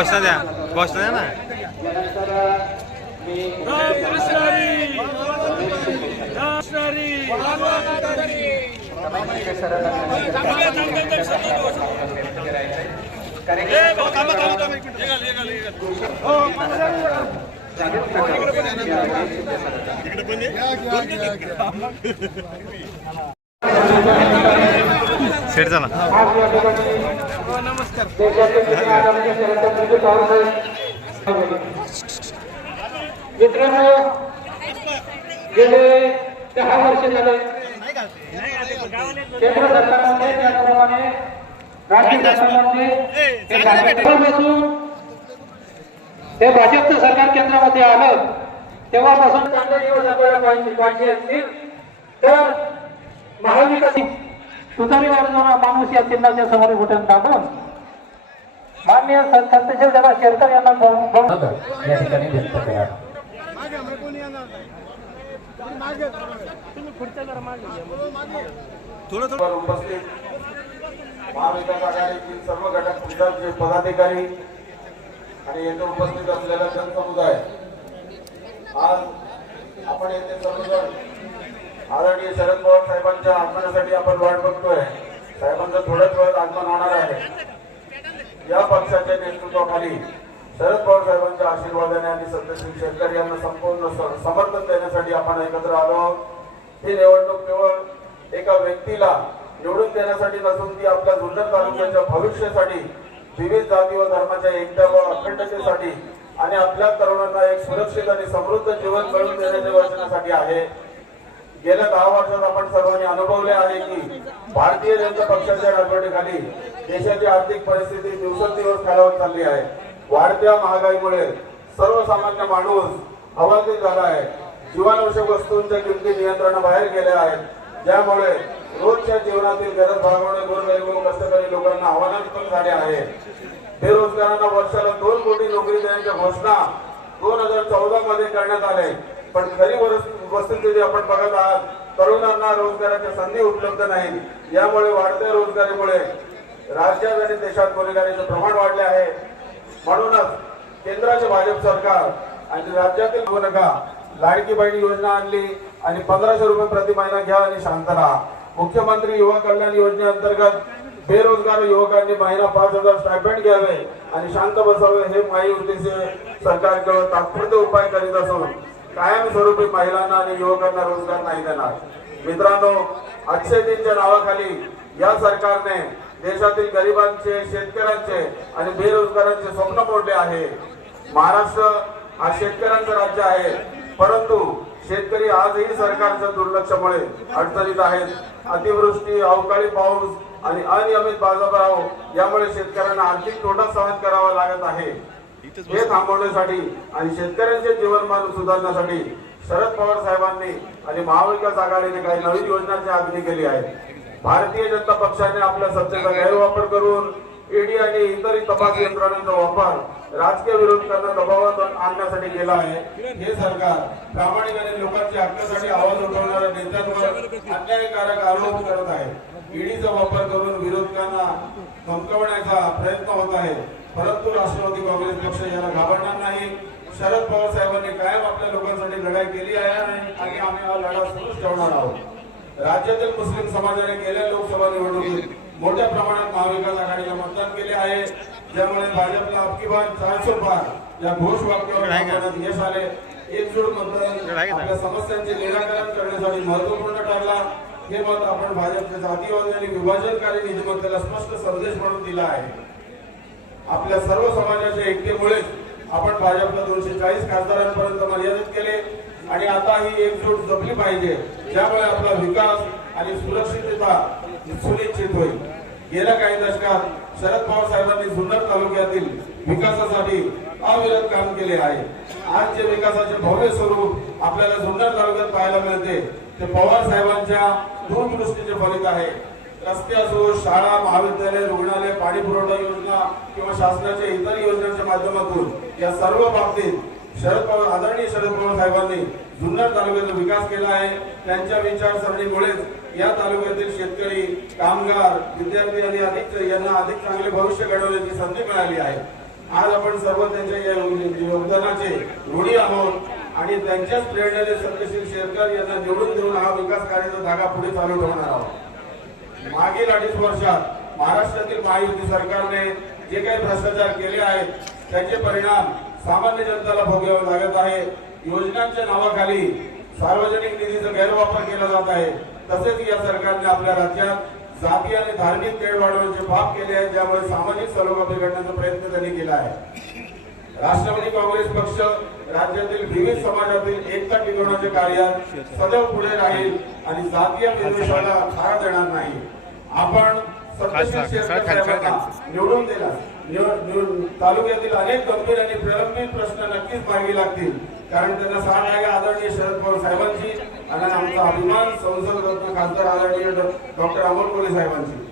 घोषणा द्या. घोषणा द्या ना. सेट झाला. मित्रांनो गेले दहा वर्ष झाले केंद्र सरकारमध्ये त्याप्रमाणे राज्य सरकारमध्ये हे भाजपचं सरकार केंद्रामध्ये आलं तेव्हापासून चांगले दिवस आपल्याला पाहिजे असतील तर महाविकास सुधारीवर माणूस या चिन्हाच्या समोर घुटन दाबून मान्य संतशिव जरा शेरकर यांना बोल- बोल- या ठिकाणी व्यक्त करा. वर उपस्थित महाविकास आघाडीतील सर्व घटक पक्षाचे पदाधिकारी आणि येथे उपस्थित असलेला जनसमुदाय. आज आपण येथे सर्वजण आदरणीय शरद पवार साहेबांच्या आगमनासाठी आपण वाट बघतोय. साहेबांचं थोड्याच वेळात आगमन होणार आहे. या पक्षाच्या नेतृत्वाखाली शरद पवार साहेबांच्या आशीर्वादाने आणि सत्यशील शेतकरी यांना संपूर्ण समर्थन देण्यासाठी आपण एकत्र आलो आहोत. ही निवडणूक केवळ एका व्यक्तीला निवडून देण्यासाठी नसून ती आपल्या जुन्नर तालुक्याच्या भविष्यासाठी विविध जाती व धर्माच्या एकता व अखंडतेसाठी आणि आपल्या तरुणांना एक सुरक्षित आणि समृद्ध जीवन मिळवून देण्याच्या वाचनासाठी आहे. गेल्या दहा वर्षात आपण सर्वांनी अनुभवले आहे की भारतीय जनता पक्षाच्या राजवटीखाली देशाची आर्थिक परिस्थिती दिवसेंदिवस खालावत चालली आहे. वाढत्या महागाईमुळे सर्वसामान्य माणूस हवालदिल झाला आहे. जीवनावश्यक वस्तूंच्या किमती नियंत्रणाबाहेर गेल्या आहेत. ज्यामुळे रोजच्या जीवनातील गरज भागवणे गोरगरीब व कष्टकरी लोकांना आव्हानात्मक झाले आहे. बेरोजगारांना वर्षाला दोन कोटी नोकरी देण्याच्या घोषणा दोन हजार चौदा मध्ये करण्यात आले. पण खरी वरस- वस्तुस्थिती आपण बघत आहात तरुणांना रोजगाराच्या संधी उपलब्ध नाहीत. यामुळे वाढत्या रोजगारीमुळे राज्यात आणि देशात गुन्हेगारीचं प्रमाण वाढले आहे. म्हणूनच केंद्राचे भाजप सरकार आणि राज्यातील नका लाडकी बहीण योजना आणली आणि पंधराशे रुपये प्रति महिना घ्या आणि शांत राहा. मुख्यमंत्री युवा कल्याण योजनेअंतर्गत बेरोजगार युवकांनी महिना पाच हजार स्टायपेंड घ्यावे आणि शांत बसावे हे महायुतीचे सरकार केवळ तात्पुरते उपाय करीत असून कायमस्वरूपी महिलांना आणि युवकांना रोजगार नाही देणार. मित्रांनो अक्षयजींच्या नावाखाली या सरकारने देशातील गरिबांचे शेतकऱ्यांचे आणि बेरोजगारांचे स्वप्न मोडले आहे. महाराष्ट्र हा शेतकऱ्यांचं राज्य आहे परंतु शेतकरी आजही सरकारच्या दुर्लक्षामुळे अडचणीत आहेत. अतिवृष्टी अवकाळी पाऊस आणि अनियमित बाजारभाव यामुळे शेतकऱ्यांना आर्थिक तोटा सहन करावा लागत आहे. हे थांबवण्यासाठी आणि शेतकऱ्यांचे जीवनमान सुधारण्यासाठी शरद पवार साहेबांनी आणि महाविकास आघाडीने काही नवीन योजनांची आखणी केली आहे. भारतीय जनता पक्षाने आपल्या सत्तेचा गैरवापर करून ईडी आणि इतर तपास यंत्रणांचा वापर राजकीय विरोधकांना दबावात आणण्यासाठी केला आहे. हे सरकार प्रामाणिकपणे लोकांच्या हक्कासाठी आवाज उठवणाऱ्या नेत्यांवर अन्यायकारक आरोप करत आहे. ईडीचा वापर करून विरोधकांना धमकवण्याचा प्रयत्न होत आहे. परंतु राष्ट्रवादी काँग्रेस पक्ष याला घाबरणार नाही. शरद पवार साहेबांनी कायम आपल्या लोकांसाठी लढाई केली आहे आणि आम्ही हा लढा सुरूच ठेवणार आहोत. राज्यातील मुस्लिम समाजाने गेल्या लोकसभा निवडणुकीत मोठ्या प्रमाणात महाविकास आघाडीला मतदान केले आहे. ज्यामुळे भाजपला अबकी बार चारशे पार या घोष वाक्यावर यश आले. एकजूट मतदान आपल्या समस्यांचे निराकरण करण्यासाठी महत्त्वपूर्ण ठरला. हे मत आपण भाजपच्या जातीवादी आणि विभाजनकारी नीतिमत्तेला स्पष्ट संदेश म्हणून दिला आहे. आपल्या सर्व समाजाच्या एकतेमुळेच आपण भाजपला दोनशे चाळीस खासदारांपर्यंत मर्यादित केले. आणि आता ही एकजूट जपली पाहिजे ज्यामुळे आपला विकास आणि सुरक्षितता सुनिश्चित होईल. गेल्या काही दशकात शरद पवार साहेबांनी जुन्नर तालुक्यातील विकासासाठी अविरत काम केले आहे. आज जे विकासाचे भव्य स्वरूप आपल्याला जुन्नर तालुक्यात पाहायला मिळते ते पवार साहेबांच्या दूरदृष्टीचे फलित आहे. रस्ते असो शाळा महाविद्यालय रुग्णालय पाणी पुरवठा योजना किंवा शासनाच्या इतर योजनांच्या माध्यमातून या सर्व बाबतीत शरद पवार आदरणीय शरद पवार साहेबांनी जुन्नर तालुक्याचा विकास केला आहे. त्यांच्या विचारसरणीमुळेच या तालुक्यातील शेतकरी कामगार विद्यार्थी आणि अधिक यांना अधिक चांगले भविष्य घडवण्याची संधी मिळाली आहे. आज आपण सर्व त्यांच्या या योगदानाचे ऋणी आहोत आणि त्यांच्याच प्रेरणेने सत्यशील शेरकर यांना निवडून देऊन हा विकास कार्याचा धागा पुढे चालू ठेवणार आहोत. मागील अडीच वर्षात महाराष्ट्रातील महायुती सरकारने जे काही भ्रष्टाचार केले आहेत त्याचे परिणाम सामान्य जनतेला भोगावे लागत आहे. योजनांच्या नावाखाली सार्वजनिक निधीचा गैरवापर केला जात आहे. तसेच या सरकारने आपल्या राज्यात जाती आणि धार्मिक तेढ वाढवण्याचे पाप केले आहे ज्यामुळे सामाजिक सलोखा बिघडण्याचा प्रयत्न त्यांनी केला आहे. राष्ट्रवादी काँग्रेस पक्ष राज्यातील विविध समाजातील एकता टिकवण्याच्या कार्यात सदैव पुढे राहील आणि जातीय विद्वेषाला थारा देणार नाही. आपण निवडून दिला. तालुक्यातील अनेक गंभीर आणि प्रलंबित प्रश्न नक्कीच मार्गी लागतील. कारण त्यांना साथ आहे आदरणीय शरद पवार साहेबांची आणि आमचा अभिमान संसद रत्न खासदार आदरणीय डॉक्टर अमोल कोले साहेबांची.